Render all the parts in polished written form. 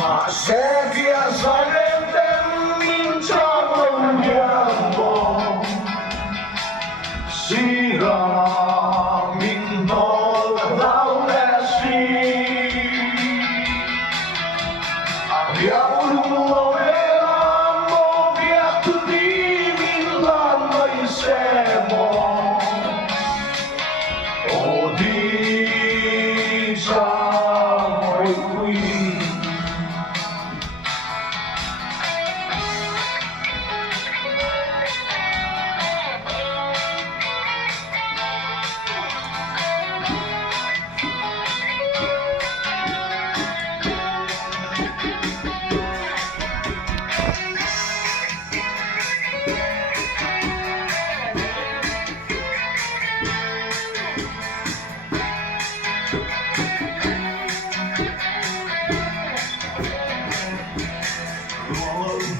mà sẽ kia dài lên tên min cho lòng nhà mồ si ra min nó đau lẽ si abbiamo lungo veramo via tutti min lan noi siamo o diciamo qui.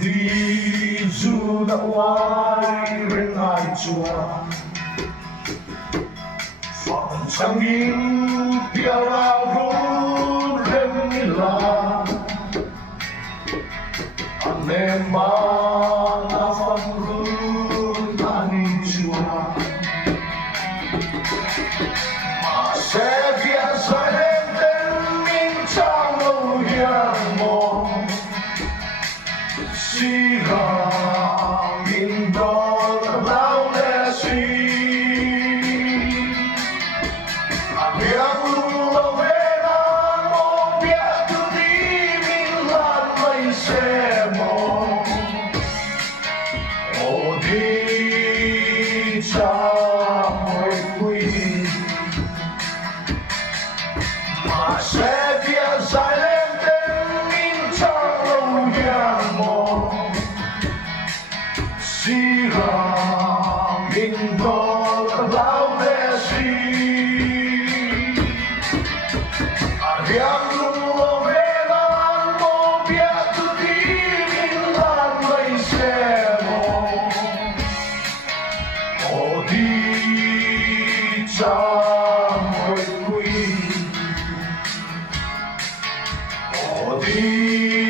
Đi du đã oai bên ai chùa phòng chẳng in tia lao run rem ni la anh em mà ta phong run ani chùa mà sẽ via dài lên tên min trong lâu hiền mộ si ra min đó lao lẽ si abbiamo veramo via tutti min lan noi siamo o diciamo qui ma se via dài lên tên min trong lòng hiamo si ra min đó lao lẽ si abbiamo veramo via tutti min lan noi siamo o diciamo qui o diciamo